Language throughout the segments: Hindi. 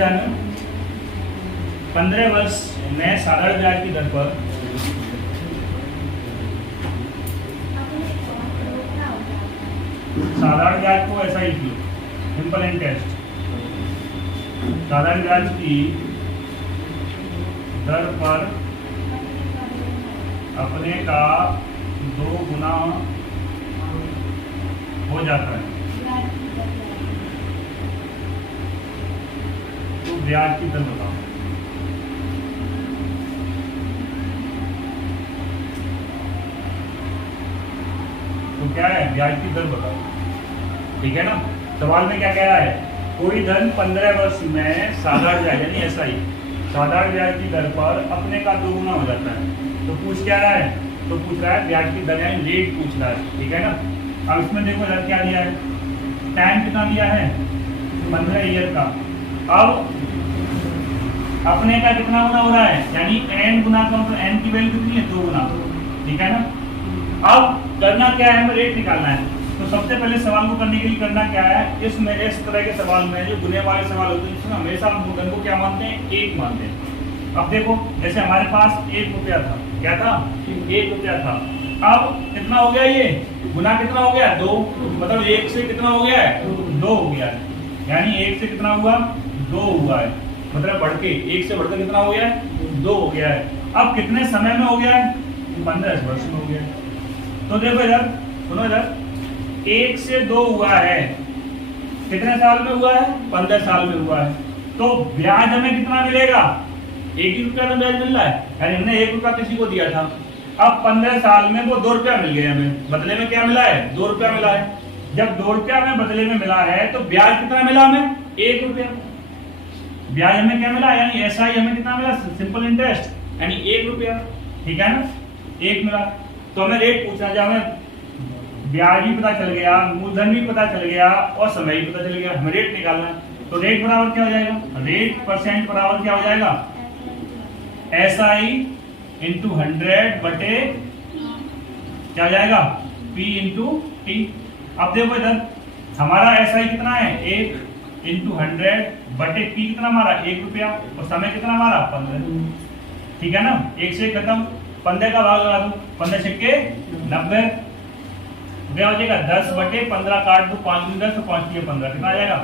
धन 15 वर्ष में साधारण ब्याज की दर पर साधारण ब्याज को ऐसा ही लिखो, सिंपल एंड टेस्ट। साधारण ब्याज की दर पर अपने का 2 गुना हो जाता है तो ब्याज की दर बताओ। तो क्या है, ब्याज की दर बताओ, ठीक है ना। सवाल में क्या कह रहा है, कोई धन 15 वर्ष में साधारण ब्याज यानी ऐसा ही साधारण ब्याज की दर पर अपने का 2 गुना हो जाता है। तो पूछ क्या रहा है, तो पूछ रहा है ब्याज की दर यानी रेट पूछ रहा है, ठीक है ना। अब इसमें देखो इधर क्या दिया है, टाइम कितना दिया है 15 ईयर का। अब अपने का कितना गुना हो रहा है, यानी n गुना का मतलब n की वैल्यू कितनी है 2 गुना, ठीक है ना। अब करना क्या है, हमें रेट निकालना है। तो सबसे पहले सवाल को करने के लिए करना क्या है, इसमें इस तरह के सवाल में जो गुने वाले सवाल होते हैं इसमें हमेशा हम मूलधन को क्या मानते हैं, 1 मानते हैं। अब देखो जैसे हमारे पास 1 रुपया था, क्या था 1 रुपया था। अब कितना हो गया, ये गुना कितना हो गया 2, मतलब 1 से कितना हो गया है 2 हो गया है, यानी 1 से कितना हुआ 2 हुआ है, मतलब बढ़ के 1 से बढ़कर कितना हो गया है 2 हो गया है। अब कितने समय में हो गया है 15 वर्ष में हो गया है। तो देखो इधर सुनो, इधर 1 से 2 हुआ है, कितने साल में हुआ है 15 साल में हुआ है। तो ब्याज हमें कितना मिलेगा, 1 ही रुपया में ब्याज मिल रहा है, यानी हमने 1 रुपया किसी को दिया था। अब 15 साल में वो 2 रुपया मिल गया, हमें बदले में क्या मिला है 2 रुपया मिला है। जब 2 रुपया में बदले में मिला है तो ब्याज कितना मिला हमें 1 रुपया। ब्याज हमें क्या मिला, यानी ऐसा ही हमें कितना मिला, सिंपल इंटरेस्ट यानी 1 रुपया, ठीक है ना, 1 मिला। तो हमें रेट पूछना, जब हमें ब्याज भी पता चल गया, मूलधन भी पता चल गया और समय भी पता चल गया, हमें रेट निकालना है। तो रेट बराबर क्या हो जाएगा, रेट परसेंट बराबर क्या हो जाएगा, SI इंटू 100 बटे क्या हो जाएगा P इंटू T। अब देखो इधर हमारा SI कितना है 1 इंटू 100 बटे P कितना हमारा 1 रुपया और समय कितना हमारा 15, ठीक है ना। 1 से खत्म, 15 का भाग लगा दो, 15 छक्के 90, क्या हो जाएगा 10 बटे 15 काट दो, 5 दूनी 10 और 5 के 15 कितना आ जाएगा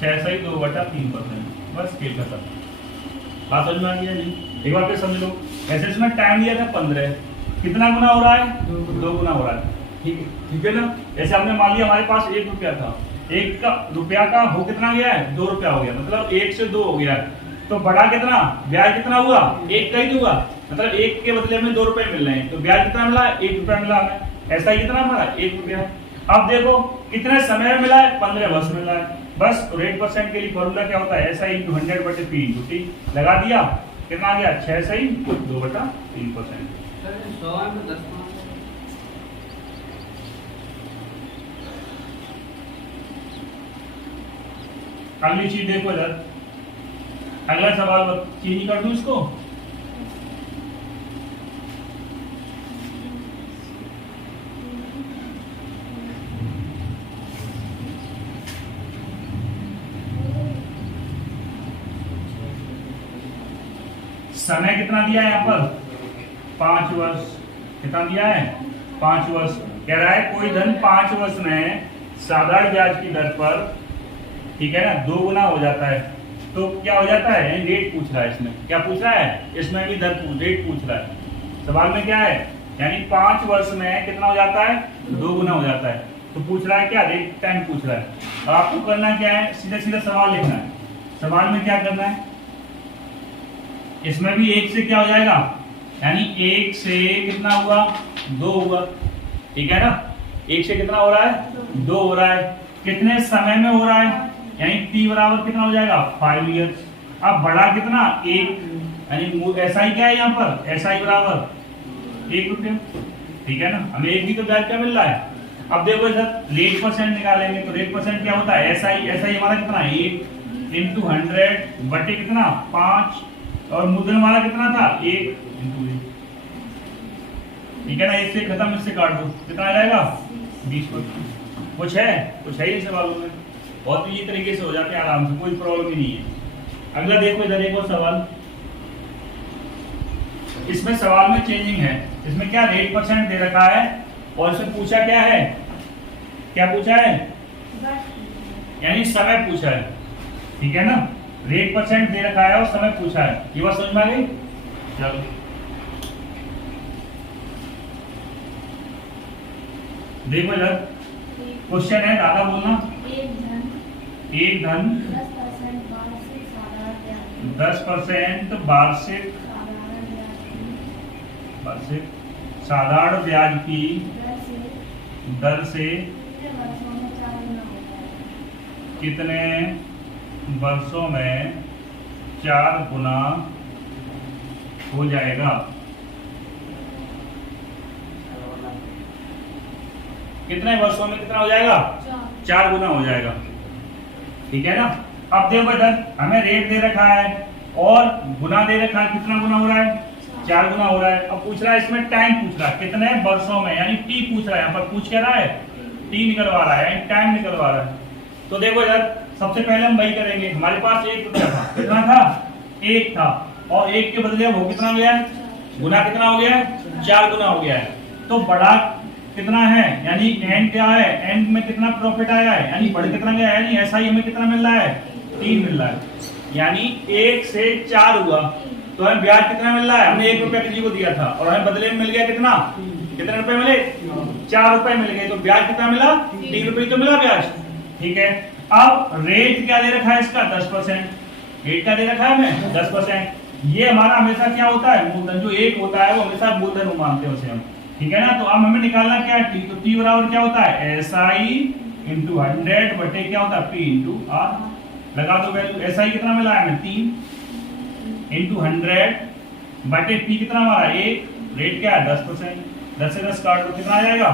6 सही 2/3%। बस खेल खत्म। बात समझ में आ गया नहीं, एक बार फिर समझ लो। ऐसे इसमें टाइम दिया था 15, कितना गुना हो रहा है 2 गुना हो रहा है, ठीक है ना। जैसे हमने मान लिया हमारे पास 1 रुपया था, 1 का रुपया का हो कितना गया है 2 रुपया हो गया, मतलब 1 से 2 हो गया। तो बड़ा कितना, ब्याज कितना हुआ 1 का ही हुआ, मतलब 1 के बदले में 2 रुपए मिल रहे हैं, तो ब्याज कितना मिला 1 रुपया मिला हमें। ऐसा ही कितना हमारा 1 रुपया है। अब देखो कितने समय में मिला है 15 वर्ष में मिला है। बस रेट परसेंट के लिए फॉर्मूला क्या होता है, SI इंटू 100 बटे P इंटू T लगा दिया, कितना आ गया 6 सही 2/3%। अगली चीज देखो इधर, अगला सवाल चीनी कर दूं इसको, समय कितना दिया है यहाँ पर 5 वर्ष, कितना दिया है 5 वर्ष। कह रहा है कोई धन 5 वर्ष में साधारण ब्याज की दर पर, ठीक है ना 2 गुना हो जाता है। तो क्या हो जाता है, रेट पूछ रहा है, इसमें क्या पूछ रहा है, इसमें भी रेट पूछ रहा है। सवाल में क्या है, यानी 5 वर्ष में कितना हो जाता है 2 गुना हो जाता है। तो पूछ रहा है क्या, रेट टाइम पूछ रहा है। और आपको करना क्या है, सीधा सीधा सवाल लिखना है। सवाल में क्या करना है, इसमें भी 1 से क्या हो जाएगा, यानी 1 से कितना हुआ 2 हुआ, ठीक है ना। 1 से कितना हो रहा है 2 हो रहा है, कितने समय में हो रहा है, यानी T बराबर कितना हो जाएगा 5 ईयर्स। अब बड़ा कितना 1, यानी SI क्या है यहाँ पर, SI बराबर 1 रुपया, ठीक है ना। हमें 1 भी तो ब्याज क्या मिल रहा है। अब देखो इधर रेट परसेंट निकालेंगे, तो रेट परसेंट क्या होता है, SI हमारा कितना 1 इंटू 100 बटे कितना 5 और मूलधन हमारा कितना था 1 इंटू 1, ठीक है ना। इससे खत्म, इससे काट दो, कितना आ जाएगा 20%। कुछ है ही सवालों में, बहुत इजी तरीके से हो जाते हैं आराम से, कोई प्रॉब्लम ही नहीं है। अगला देखो इधर एक और सवाल। इसमें सवाल में चेंजिंग है। इसमें क्या रेट परसेंट दे रखा है और इसमें पूछा क्या है, क्या पूछा है, यानी समय पूछा है। ठीक है ना, रेट परसेंट दे रखा है और समय पूछा है। ये बात समझ में आ गई। चलो देखो इधर क्वेश्चन है, दादा बोलना। एक धन 10% वार्षिक साधारण ब्याज की दर से कितने वर्षों में 4 गुना हो जाएगा। कितने वर्षों में कितना हो जाएगा, 4 गुना हो जाएगा। ठीक है ना। अब देखो इधर हमें रेट दे रखा है और गुना दे रखा है, कितना गुना हो रहा है, 4 गुना हो रहा है। अब पूछ रहा है इसमें टाइम पूछ रहा है, कितने वर्षों में, यानी टी पूछ रहा है। यहाँ पर पूछ क्या रहा है, टी निकलवा रहा है, यानी टाइम निकलवा रहा है। तो देखो इधर सबसे पहले हम वही करेंगे। हमारे पास 1 रुपया था, कितना था, 1 था, और 1 के बदले वो कितना हो गया, गुना कितना हो गया, 4 गुना हो गया है। तो बड़ा कितना है, यानी एंड क्या है, एंड में कितना प्रॉफिट आया है, यानी बढ़ कितना गया है, यानी ऐसा ही हमें कितना मिल रहा है, 3 मिल रहा है। यानी 1 से 4 हुआ तो हमें ब्याज कितना मिल रहा है, हमने 1 रुपया किसी को दिया था और हमें बदले में मिल गया कितना, कितने रुपए मिले, 4 रुपए मिल गए। तो ब्याज कितना मिला, 3 रुपए तो मिला ब्याज। ठीक है। अब रेट क्या दे रखा है इसका, 10%। रेट क्या दे रखा है हमें, 10%। ये हमारा हमेशा क्या होता है, मूलधन जो 1 होता है वो हमेशा मूलधन मानते हैं उसे हम। ठीक है ना। तो अब हमें निकालना क्या है, टी। तो टी बराबर क्या होता है, SI इंटू 100 बटे क्या होता है, P इंटू R। लगा दो वैल्यू। SI कितना मिला है हमें, 3 इंटू 100 बटे P कितना हमारा 1। रेट क्या है, 10%। 10 से 10 काट दो, कितना आ जाएगा,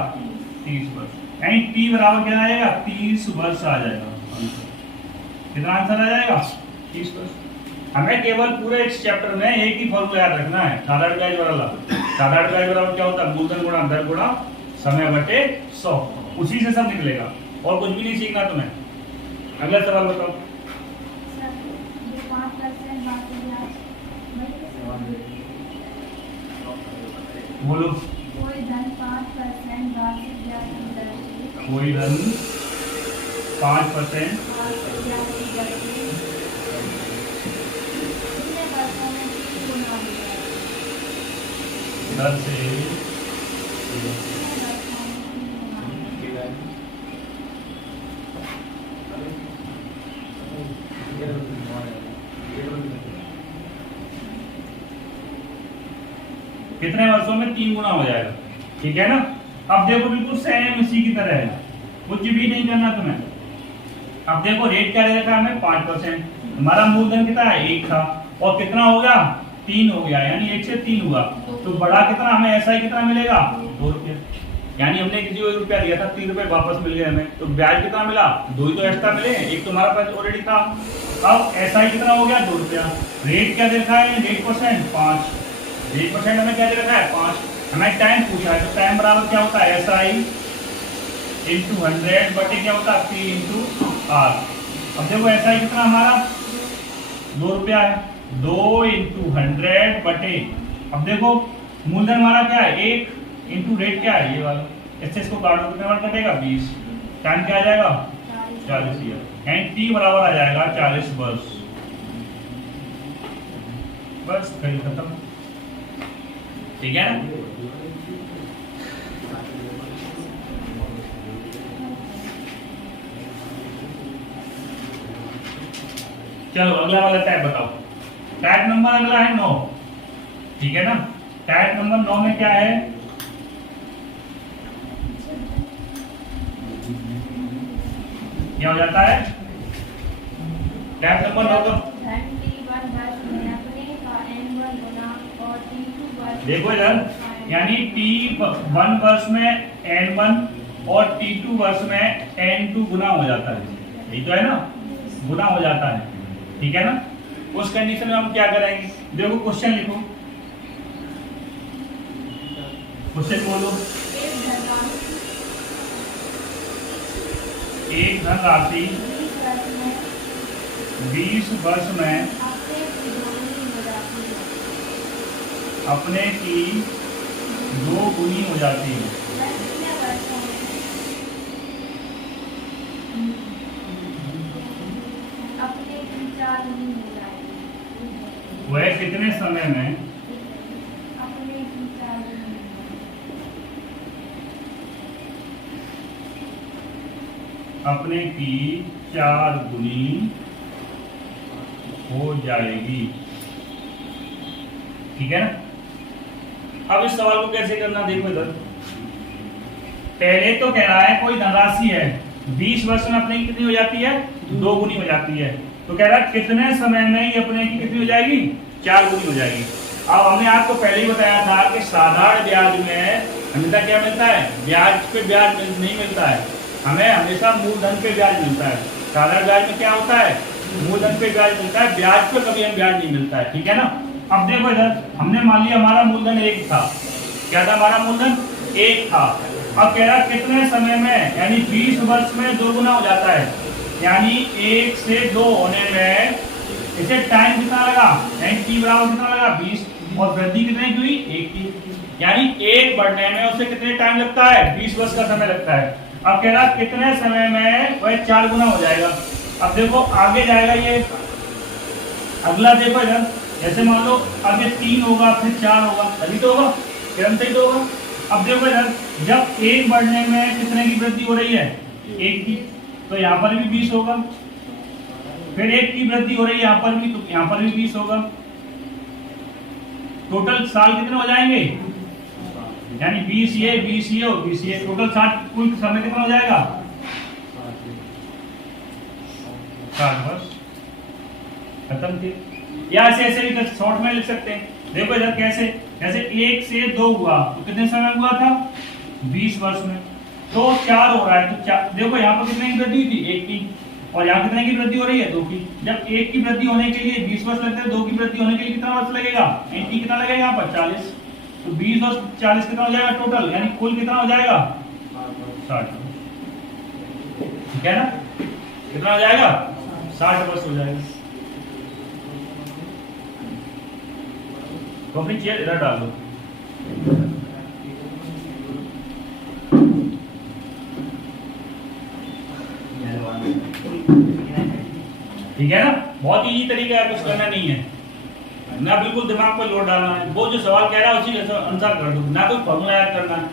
30 वर्ष। यानी P बराबर क्या आएगा, 30 वर्ष आ जाएगा। कितना आंसर आ जाएगा, 30 वर्ष। हमें केवल पूरे इस चैप्टर में एक ही फॉर्मूला याद रखना है, साधारण ब्याज वाला। साधारण ब्याज बराबर क्या होता है, मूलधन गुणा दर गुणा समय बटे 100। उसी से सब निकलेगा और कुछ भी नहीं सीखना तुम्हें। अगला सवाल बताओ। बोलो। कोई धन 5% दर से कितने वर्षों में 3 गुना हो जाएगा। ठीक है ना। अब देखो बिल्कुल सेम इसी की तरह है, कुछ भी नहीं करना तुम्हें। अब देखो रेट क्या दे रखा है हमें, 5%। हमारा मूलधन कितना है, 1 था, और कितना हो गया, 3 हो गया, यानी 1 से 3 हुआ। तो बड़ा कितना हमें, ऐसा ही कितना मिलेगा, 2 रुपये। यानी हमने किसी को 1 रुपया दिया था, 3 रुपए वापस मिल गए हमें। तो ब्याज कितना मिला, 2 ही तो एक्स्ट्रा मिले, 1 तो हमारा पास ऑलरेडी था। अब ऐसा ही कितना हो गया, 2 रुपया। रेट क्या दे रखा है, रेट परसेंट 5। रेट परसेंट हमें क्या दे रखा है, 5। हमें टाइम पूछा है, तो टाइम बराबर क्या होता है, SI इंटू 100 बटे क्या होता है, P इंटू R। अब देखो SI कितना हमारा 2 रुपया है, 2 इंटू 100 बटे, अब देखो मूलधन हमारा क्या है, 1 इंटू रेट क्या है, ये वाला। इससे इसको काट दो, कितने बार कटेगा, 20। टाइम क्या आ जाएगा, 40 ईयर। यानी T बराबर आ जाएगा 40 वर्ष। बस खेल खत्म। ठीक है ना। चलो अगला वाला टाइप बताओ। टाइप नंबर अगला है 9। ठीक है ना। टाइप नंबर 9 में क्या है, क्या हो जाता है, टाइप नंबर 9 तो देखो इधर, यानी T1 वर्ष में N1 और T2 वर्ष में N2 गुना हो जाता है। यही तो है ना, गुना हो जाता है। ठीक है ना। उस कंडीशन में हम क्या करेंगे, देखो क्वेश्चन लिखो, क्वेश्चन बोलो। एक धनराशि 20 वर्ष में अपने की 2 गुनी हो जाती है। वह कितने समय में अपने की 4 गुनी हो जाएगी। ठीक है ना। अब इस सवाल को कैसे करना देखो इधर। पहले तो कह रहा है कोई धनराशि है 20 वर्ष में अपने की कितनी हो जाती है, 2 गुनी हो जाती है। तो कह रहा है कितने समय में ये अपने की कितनी हो जाएगी, 4 गुनी हो जाएगी। अब हमने आपको पहले ही बताया था कि साधारण ब्याज में हमेशा क्या मिलता है, ब्याज पे ब्याज नहीं मिलता है, हमें हमेशा मूलधन पे ब्याज मिलता है। साधारण ब्याज में क्या होता है, मूलधन पे ब्याज मिलता है, ब्याज पे कभी हमें ब्याज नहीं मिलता है। ठीक है ना। अब देखो इधर हमने मान लिया हमारा मूलधन 1 था। क्या था हमारा मूलधन, 1 था। अब कह रहा कितने समय में, यानी 20 वर्ष में 2 गुना हो जाता है, यानी 1 से 2 होने में इसे टाइम कितना लगा, यानी t बराबर कितना लगा 20, और वृद्धि कितने की हुई, 1 की, यानी 1 बढ़ने में उसे कितने टाइम लगता है, 20 वर्ष का समय लगता है। अब कह रहा कितने समय में वह 4 गुना हो जाएगा। अब देखो आगे जाएगा ये, अगला देखो इधर, जैसे मान लो अब ये 3 होगा फिर 4 होगा, अभी तो होगा, क्रम से ही तो होगा। अब देखो इधर जब 1 बढ़ने में कितने की वृद्धि हो रही है, 1 की, तो यहाँ पर भी 20 होगा। फिर 1 की वृद्धि हो रही है यहाँ पर भी, तो यहाँ पर भी 20 होगा। टोटल साल कितने हो जाएंगे, यानी 20 ये 20 ये और 20 ये, टोटल 60, कुल समय कितना हो जाएगा, 60 वर्ष। खत्म थे। या ऐसे ऐसे भी शॉर्ट में लिख सकते हैं। देखो इधर कैसे, जैसे 1 से 2 हुआ तो कितने समय हुआ था, 20 वर्ष में। तो 4 हो रहा है, तो 4, देखो यहाँ पर कितने की वृद्धि हुई थी, 1 की, और यहाँ कितने की वृद्धि हो रही है, 2 की। जब 1 की वृद्धि होने के लिए 20 वर्ष लगते हैं, 2 की वृद्धि होने के लिए कितना वर्ष लगेगा, कितना लगेगा यहाँ पर 40। तो 20 और 40 कितना हो जाएगा टोटल, यानी कुल कितना हो जाएगा 60। ठीक है ना, कितना हो जाएगा 60 वर्ष हो जाएगा। तो अपनी चेयर इधर डाल दो। ठीक है ना, बहुत इजी तरीका है, कुछ करना नहीं है ना, बिल्कुल दिमाग पर लोड डालना है। वो जो सवाल कह रहा है उसी के अनुसार कर दो, ना कोई फॉर्मूला याद करना है।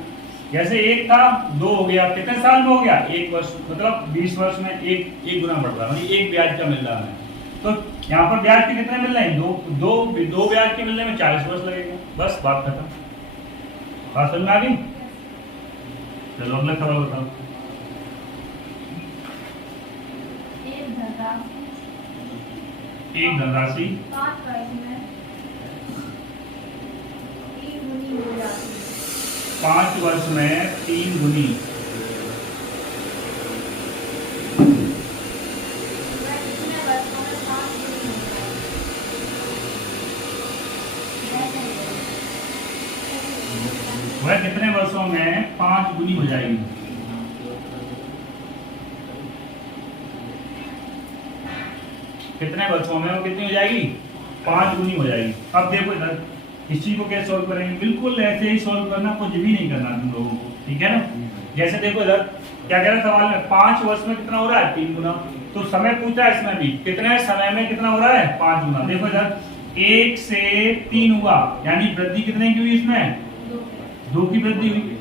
जैसे 1 था 2 हो गया, कितने साल में हो गया, 1 वर्ष, मतलब 20 वर्ष में एक गुना बढ़ रहा है, 1 ब्याज का मिल रहा है। तो यहाँ पर ब्याज के कितने मिल रहे हैं, दो ब्याज के मिलने में 40 वर्ष लगेगा। बस बात खत्म। बात समझ में आ गई। चलो अगला सवाल बताओ। एक धनराशि 5 वर्ष में 3 गुनी वह कितने वर्षों में 5 गुनी हो जाएगी। कितने वर्षों में वो कितनी हो जाएगी, 5 गुनी हो जाएगी। अब देखो इधर इस चीज को कैसे सॉल्व करेंगे, बिल्कुल ऐसे ही सॉल्व करना, कुछ भी नहीं करना तुम लोगों को। ठीक है ना। जैसे देखो इधर क्या कह रहा है सवाल में, 5 वर्ष में कितना हो रहा है, 3 गुना। तो समय पूछा है इसमें भी, कितने समय में कितना हो रहा है, 5 गुना। देखो इधर 1 से 3 हुआ, यानी वृद्धि कितने की हुई, इसमें 2 की वृद्धि हुई।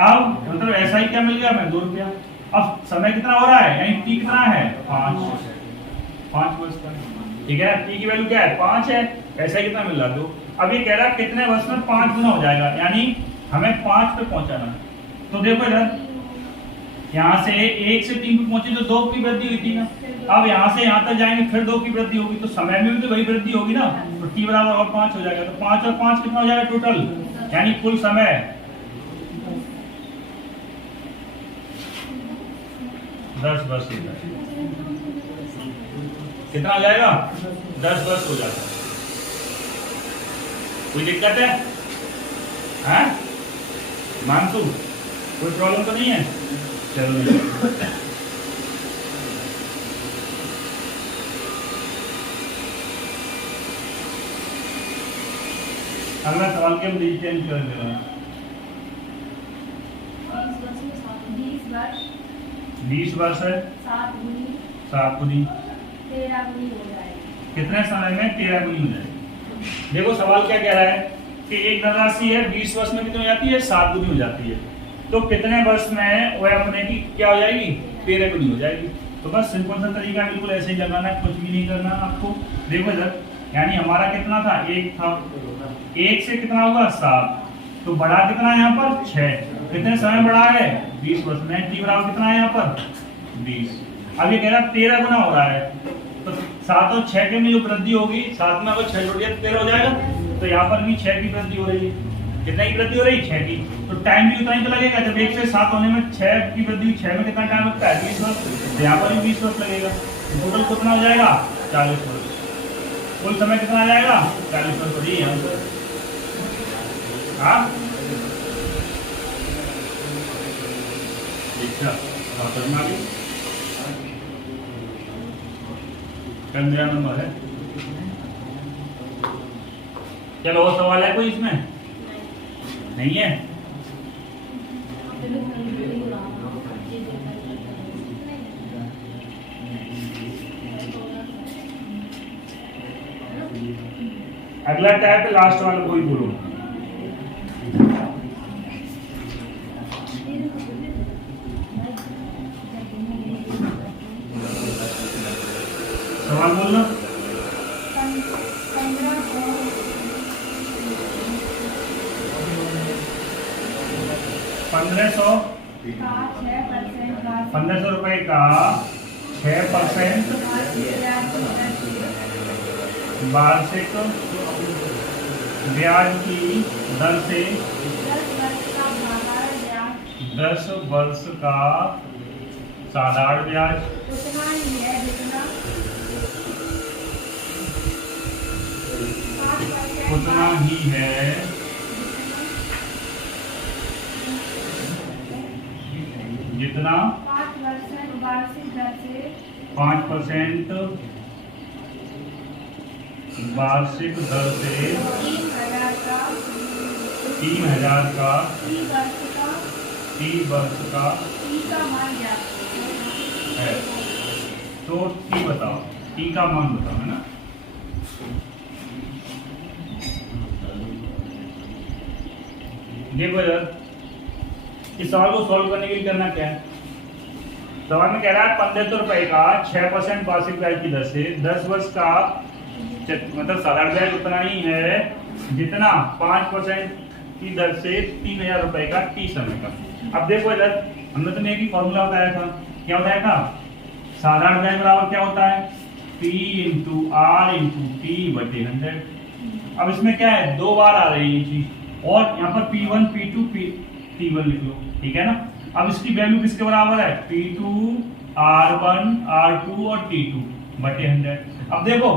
अब मतलब ऐसा ही क्या मिल गया हमें, 2 रुपया। अब समय कितना हो रहा है, यानी टी कितना है, 5 वर्ष का। ठीक है, टी की वैल्यू क्या है, 5 है, ऐसा ही कितना मिल रहा है, 2। अब ये कह रहा है कितने वर्ष में 5 गुना हो जाएगा, यानी हमें 5 पे पहुंचाना है। तो देखो इधर यहाँ से 1 से 3 पे पहुंचे तो 2 की वृद्धि हुई थी ना। अब यहाँ से यहाँ तक जाएंगे फिर 2 की वृद्धि होगी, तो समय में भी तो वही वृद्धि होगी ना। तो टी बराबर और 5 हो जाएगा। तो 5 और 5 कितना हो जाएगा टोटल, यानी कुल समय 10 वर्ष हो जाएगा। कितना हो जाएगा, 10 वर्ष हो जाता है। कोई दिक्कत है, हाँ मानसू, कोई प्रॉब्लम तो नहीं है। चलो अगला सवाल के हम चेंज कर दे रहे हैं। 20 वर्ष है, 7 गुनी 13 गुनी हो जाएगा। कितने समय में 13 गुनी हो जाएगी। देखो सवाल क्या कह रहा है कि एक धनराशि है 20 वर्ष में कितनी हो जाती है, 7 गुनी हो जाती है। तो कितने वर्ष में वह अपने की क्या हो जाएगी, 13 गुनी हो जाएगी। तो बस सिंपल सा तरीका, बिल्कुल ऐसे ही लगाना, कुछ भी नहीं करना आपको। देखो इधर, यानी हमारा कितना था, 1 था, 1 से कितना होगा 7, तो बड़ा कितना है यहाँ पर 6। कितने समय बढ़ा है, 20 वर्ष में। टी बराबर कितना है यहाँ पर 20। अब ये कह रहा है 13 गुना हो रहा है, तो 7 और 6 के में जो वृद्धि होगी, 7 में अगर 6 जोड़ दिया तो 13 हो जाएगा। तो यहाँ पर भी 6 की वृद्धि हो रही है। कितना की वृद्धि हो रही है, 6 की। तो टाइम भी उतना ही तो लगेगा। जब 1 से 7 होने में 6 की वृद्धि, 6 में कितना टाइम लगता है, 20 वर्ष। तो यहाँ पर भी 20 वर्ष लगेगा। टोटल कितना हो जाएगा, 40 वर्ष। कुल समय कितना आ जाएगा, 40 वर्ष हो रही है आंसर। हाँ मेरा नंबर है। चलो और सवाल है कोई इसमें, नहीं है। अगला टैब लास्ट वाला कोई बोलो। सवाल बोलना। 1500 रुपए का 6% वार्षिक ब्याज की दर से 10 वर्ष का साधारण ब्याज उतना ही है जितना 5% वार्षिक दर से 5% वार्षिक दर से 3000 का 30 वर्ष का है। तो टी बताओ, टी का मान बताओ, है ना। देखो यार, इस सवाल को सॉल्व करने के लिए करना क्या है। सवाल में कह रहा है 1500 रुपए का 6% वार्षिक ब्याज की दर से 10 वर्ष का, मतलब साधारण ब्याज उतना ही है जितना 5% की दर से 3000 रुपए का टी समय का। अब देखो इधर, हमने तुम्हें एक ही फॉर्मूला बताया था। क्या बताया था, साधारण ब्याज बराबर क्या होता है, P into R into T बटे 100। अब इसमें क्या है, 2 बार आ रही है ये चीज, और यहाँ पर P1 P2 T1 लिख लो, ठीक है ना। अब इसकी वैल्यू किसके बराबर है, P2 R1 R2 और T2 बटे 100। अब देखो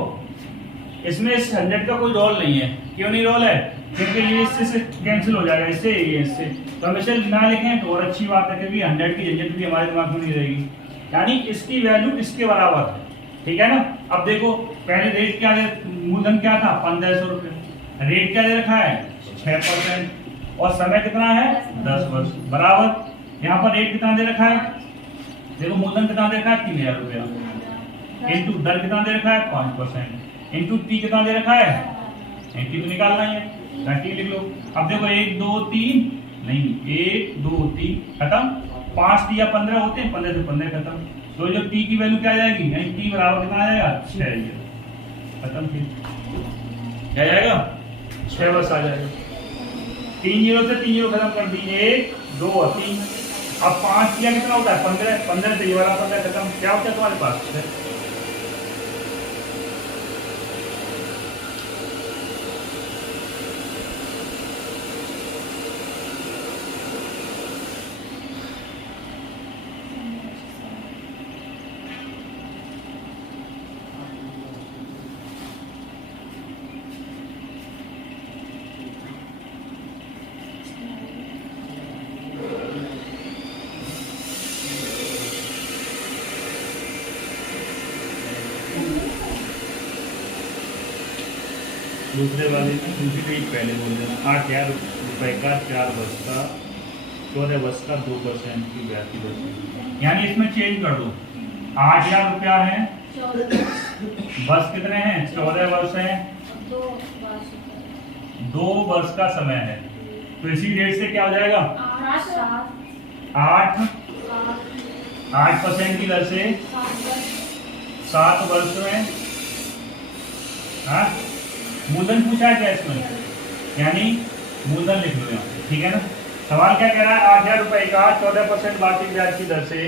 इसमें इस 100 का कोई रोल नहीं है। क्यों नहीं रोल है, क्योंकि ये इससे कैंसिल हो जाएगा, इससे ये इससे। तो हम इसे ना लिखें तो और अच्छी बात है, क्योंकि 100 की झंझट भी हमारे दिमाग में नहीं रहेगी। यानी इसकी वैल्यू इसके बराबर है, ठीक है ना। अब देखो पहले रेट क्या, मूलधन क्या था 1500 रुपए, रेट क्या दे रखा है 6%, और समय कितना है 10 वर्ष, बराबर यहाँ पर रेट कितना दे रखा है, देखो मूलधन कितना दे रखा है 3000 रुपया, इंटू दर कितना दे रखा है 5%, इंटू टी कितना दे रखा है, टी तो निकालना ही है, टी लिख लो। अब देखो 1 2 3 नहीं, 1 2 3 खत्म, 5 या 15 होते हैं, 15 से 15 खत्म। तो जो टी की वैल्यू क्या आ जाएगी, यानी टी बराबर कितना आ जाएगा 6, खत्म। फिर क्या जाएगा 6 वर्ष आ जाएगा। 3 जीरो से 3 जीरो खत्म कर दीजिए, 1 2 और 3। अब 5 किया कितना होता है 15, 15 से ये वाला 15 खत्म, क्या होता है तुम्हारे पास 6। दूसरे वाले में दूसरी डेट पहले बोल देना 8,000 रुपये का 4 वर्ष का 14 वर्ष का 2% की ब्याज की दर, यानी इसमें चेंज कर दो। 8,000 रुपया है, 14 वर्ष कितने हैं? 14 वर्ष है, 2 वर्ष 2 वर्ष का समय है, तो इसी डेट से क्या हो जाएगा? 8 8% की दर से 7 वर्ष में। हाँ, मूलधन पूछा है क्या इसमें? यानी मूलधन लिख लो यहाँ, ठीक है ना। सवाल क्या कह रहा है? 8,000 रुपये का 14% वार्षिक ब्याज की दर से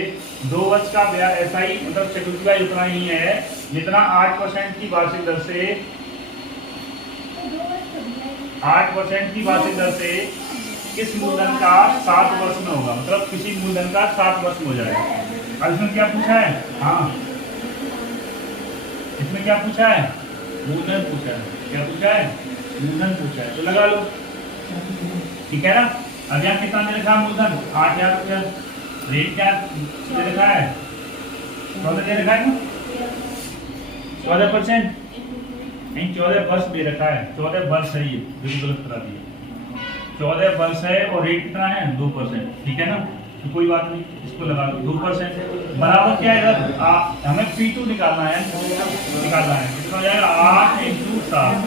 2 वर्ष का ब्याज, ऐसा ही मतलब चक्रवृद्धि ब्याज उतना ही है जितना 8% की वार्षिक दर से 8% की वार्षिक दर से किस मूलधन का 7 वर्ष में होगा, मतलब किसी मूलधन का 7 वर्ष में हो जाएगा। अब इसमें क्या पूछा है? हाँ, इसमें क्या पूछा है? मूलधन पूछा है। क्या पूछा है? मूलधन पूछा है, तो लगा लो, ठीक है ना। अब यहाँ कितना दे रखा है मूलधन? 8,000 रुपया। रेट क्या दे रखा है? 14 दे रखा है ना, 14%, नहीं 14 वर्ष दे रखा है, 14 वर्ष है, ये बिल्कुल गलत करा दिया। 14 वर्ष है और रेट कितना है? 2%, ठीक है ना, तो कोई बात नहीं, इसको लगा लो 2%। बराबर क्या है इधर? हमें P2 निकालना है, निकालना है, कितना हो जाएगा? 8 × 7,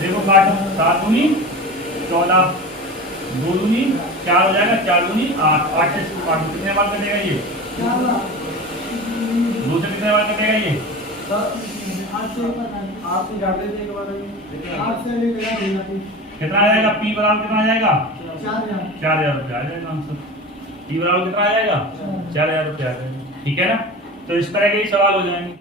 देखो काटो, 7 दूनी 14, 2 दूनी 4 हो जाएगा, 4 दूनी 8, 8 से इसको काटो, कितने बार कटेगा ये? 2 से कितने बार कटेगा ये? कितना आ जाएगा? P बराबर कितना आ जाएगा? 4,000 रुपया आ जाएगा आंसर। P बराबर कितना आ जाएगा? 4,000 रुपया आ जाएगा, ठीक है ना। तो इस तरह के ही सवाल हो जाएंगे।